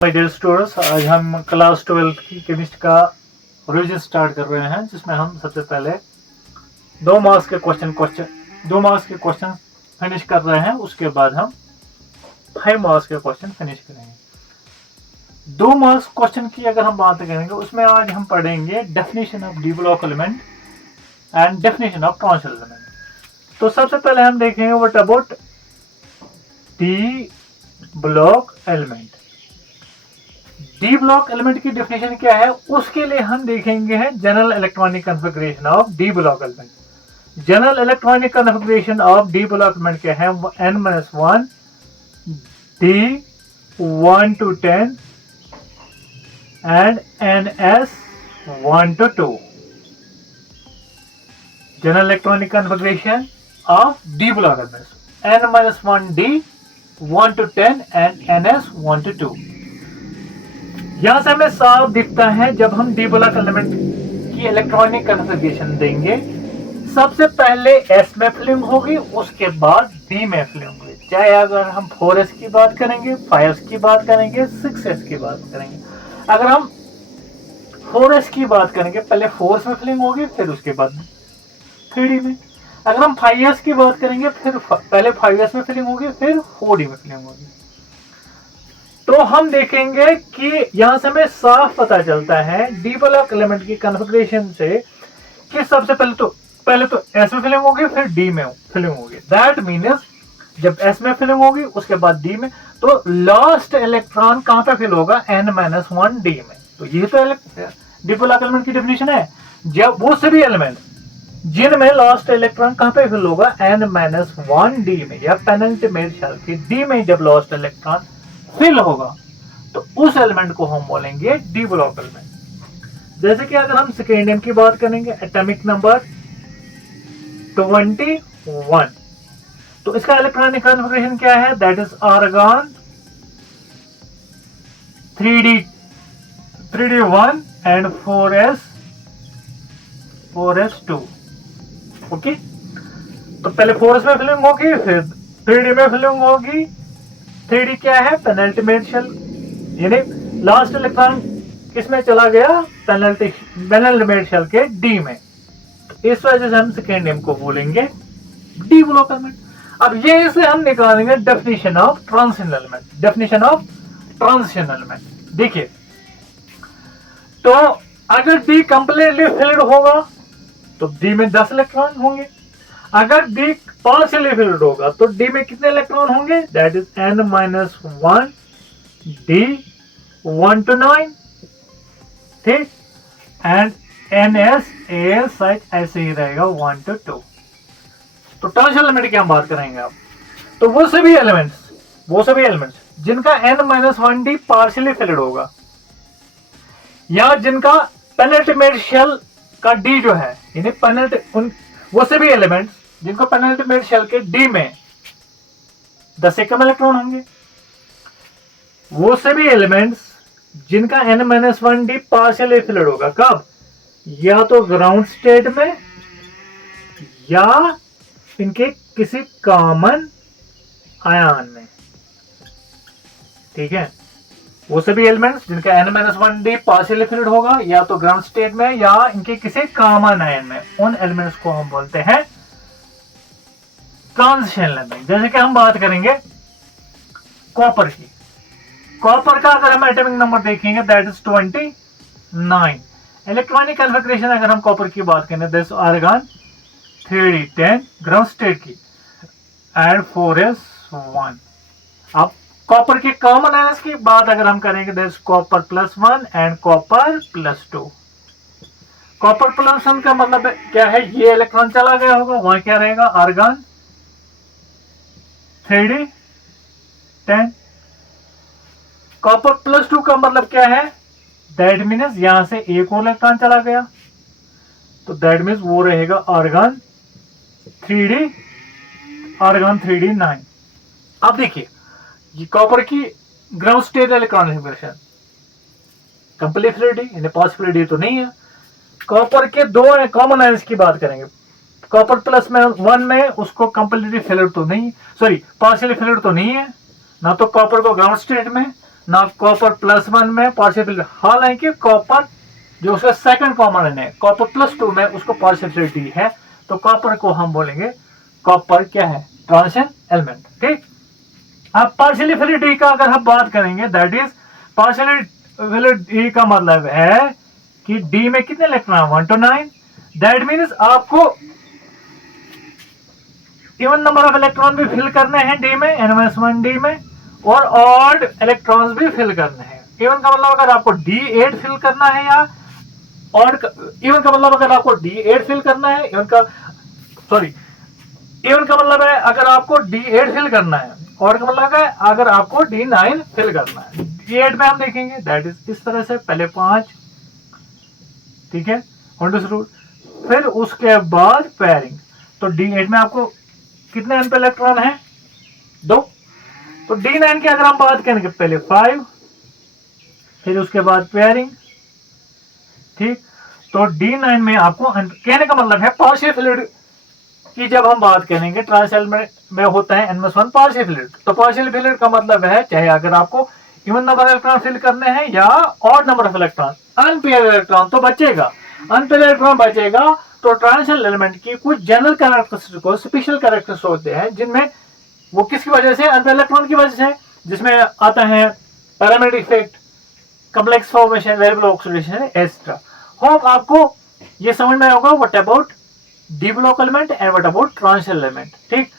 My dear students, आज हम class 12 की केमिस्ट्री का रिवीजन स्टार्ट कर रहे हैं, जिसमें हम सबसे पहले 2 मार्क्स के क्वेश्चन फिनिश कर रहे हैं। उसके बाद हम 5 मार्क्स के क्वेश्चन फिनिश करेंगे। 2 मार्क्स क्वेश्चन की अगर हम बात करेंगे, उसमें आज हम पढ़ेंगे definition of D block element and definition of transition element. तो सबसे पहले हम देखेंगे what about D block element. D block element की डेफिनेशन क्या है, उसके लिए हम देखेंगे है general electronic configuration of D block element. General electronic configuration of D block element क्या है, n-1 d 1 to 10 and ns 1 to 2। General electronic configuration of D block element n-1 d 1 to 10 and ns 1 to 2। यहां से हमें साफ दिखता है, जब हम डी ब्लॉक एलिमेंट की इलेक्ट्रॉनिक कॉन्फ़िगरेशन देंगे, सबसे पहले एस में फिलिंग होगी, उसके बाद डी में फिलिंग होगी। चाहे अगर हम 4s की बात करेंगे, 5s की बात करेंगे, 6s की बात करेंगे। अगर हम 4s की बात करेंगे, पहले 4s में फिलिंग होगी, फिर उसके बाद 3d में। अगर हम 5s की बात करेंगे, फिर पहले 5s में फिलिंग होगी, फिर 4d में फिलिंग होगी। तो हम देखेंगे कि यहां से हमें साफ पता चलता है डी ब्लॉक एलिमेंट की कॉन्फ़िगरेशन से कि सबसे पहले तो एस में फिलिंग होगी, फिर डी में फिलिंग होगी। दैट मीन्स जब एस में फिलिंग होगी, उसके बाद डी में, तो लास्ट इलेक्ट्रॉन कहां पे फिल होगा, n-1 डी में। तो ये तो डी ब्लॉक एलिमेंट की डेफिनेशन है। जब वो सभी एलिमेंट जिनमें लास्ट इलेक्ट्रॉन कहां पे फिल होगा, n-1 डी में, या पेनल्टीमेट शेल की डी में जब लास्ट इलेक्ट्रॉन फिल होगा, तो उस एलिमेंट को हम बोलेंगे डी ब्लॉक एलिमेंट। जैसे कि अगर हम सेकेंडियम की बात करेंगे, एटॉमिक नंबर 21, तो इसका इलेक्ट्रॉनिक कॉन्फ़िगरेशन क्या है, that is argon 3d1 and 4s2। Okay, तो पहले 4s में फिलिंग होगी, फिर 3d में फिलिंग होगी। 3d क्या है, पेनल्टीमेट शेल, यानी लास्ट इलेक्ट्रॉन किसमें चला गया, पेनल्टीमेट शेल के डी में। तो इस वजह से हम सेकेंडियम को बोलेंगे डी ब्लॉक एलिमेंट। अब ये इसे हम निकालेंगे definition of transition element. Definition of transition element देखिए, तो अगर डी कंप्लीटली फिल्ड होगा तो डी में 10 इलेक्ट्रॉन होंगे। अगर डी पार्शियली फिल्ड होगा तो डी में कितने इलेक्ट्रॉन होंगे, that is n-1 d 1 to 9, ठीक, एंड ns ऐसे ही रहेगा 1 to 2। तो ट्रांजिशन एलिमेंट की हम बात करेंगे अब। तो वो सभी एलिमेंट्स जिनका n-1 d पार्शियली फिल्ड होगा, या जिनका पेनल्टीमेट शेल का डी जो है, यानी वो सभी एलिमेंट्स जिनको पेनल्टीमेट शेल के डी में 10 से कम इलेक्ट्रॉन होंगे, वो सभी एलिमेंट्स जिनका n-1 d पार्शियली फिल्ड होगा, कब, या तो ग्राउंड स्टेट में या इनके किसी कॉमन आयन में। ठीक है, वो सभी एलिमेंट्स जिनका n-1 d पार्शियली फिल्ड होगा, या तो ग्राउंड स्टेट में या इनके किसी कॉमन आयन में, उन एलिमेंट्स को हम बोलते हैं ट्रांजिशन एलिमेंट। जैसे कि हम बात करेंगे कॉपर की। कॉपर का अगर हम एटॉमिक नंबर देखेंगे, दैट इज 29। इलेक्ट्रॉनिक कॉन्फ़िगरेशन अगर हम कॉपर की बात करें, that is argon 3d10 ground state की एंड 4s1। अब कॉपर के कॉमन आयंस की बात अगर हम करेंगे, that is copper +1 and copper +2। Copper +1 का मतलब क्या है, ये इलेक्ट्रॉन चला गया होगा, वहां क्या रहेगा, आर्गन 3d10। कॉपर +2 का मतलब क्या है, दैट मीन्स यहां से एक और इलेक्ट्रॉन चला गया, तो दैट मीन्स वो रहेगा आर्गन 3d9। अब देखिए, ये कॉपर की ground state electronic configuration completely यानी पॉसिबिलिटी तो नहीं है। कॉपर के 2 कॉमन आयंस की बात करेंगे, कॉपर +1 में उसको कंप्लीटली फिल्ड तो नहीं, सॉरी पार्शियली फिल्ड तो नहीं है, ना तो कॉपर को ग्राउंड स्टेट में ना कॉपर +1 में पार्शियल फिल्ड, हालांकि कॉपर जो उसका सेकंड कॉमन है, कॉपर +2 में उसको पार्शियल फिल्ड डी है, तो कॉपर को हम बोलेंगे कॉपर क्या है, ट्रांजिशन एलिमेंट। ठीक, अब पार्शियली फिल्ड डी का अगर हम बात करेंगे, that is partially field D का मतलब है कि डी में कितने इलेक्ट्रॉन, 1 to 9, दैट मीन्स आपको इवन नंबर ऑफ इलेक्ट्रॉन भी फिल करने हैं डी में, n-1 डी में, और ऑड इलेक्ट्रॉन्स भी फिल करने हैं। इवन का मतलब अगर आपको D8 फिल करना है, या ऑड इवन का मतलब अगर आपको D8 फिल करना है, इवन का मतलब है अगर आपको D8 फिल करना है, ऑड का मतलब है अगर आपको D9 फिल करना है। D8 में हम देखेंगे दैट इज इस तरह से, पहले 5, ठीक है, फिर उसके बाद पेयरिंग, तो D8 में आपको कितने n पे इलेक्ट्रॉन है, 2, तो D9 की अगर हम बात करेंगे पहले 5, फिर उसके बाद पेयरिंग, ठीक, तो D9 में आपको कहने का मतलब है पार्शियल फिल्ड की जब हम बात करेंगे, ट्रांजिशन में होता है n-1 पार्शियल फिल्ड, तो पार्शियल फिल्ड का मतलब है चाहे अगर आपको इवन नंबर इलेक्ट्रॉन फिल करने हैं या odd number of electron, unpaired electron तो बचेगा, अनपेयर्ड इलेक्ट्रॉन बचेगा, तो ट्रांजिशन एलिमेंट की कुछ जनरल कैरेक्टरिस्टिक को स्पेशल कैरेक्टर्स होते हैं, जिनमें वो किसकी वजह से, अनपेयर्ड इलेक्ट्रॉन की वजह से, जिसमें आता है पैरामेड effect, complex formation, variable oxidation etcetera. Hope आपको ये समझ में होगा what about D block element and what about transition element. ठीक,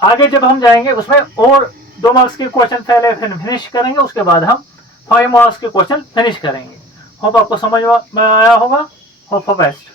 आगे जब हम जाएंगे उसमें और 2 मार्क्स के क्वेश्चन पहले फिनिश करेंगे, उसके बाद हम 5 मार्क्स के क्वेश्चन फिनिश करेंगे। होप आपको समझ में आया होगा। Hope for best.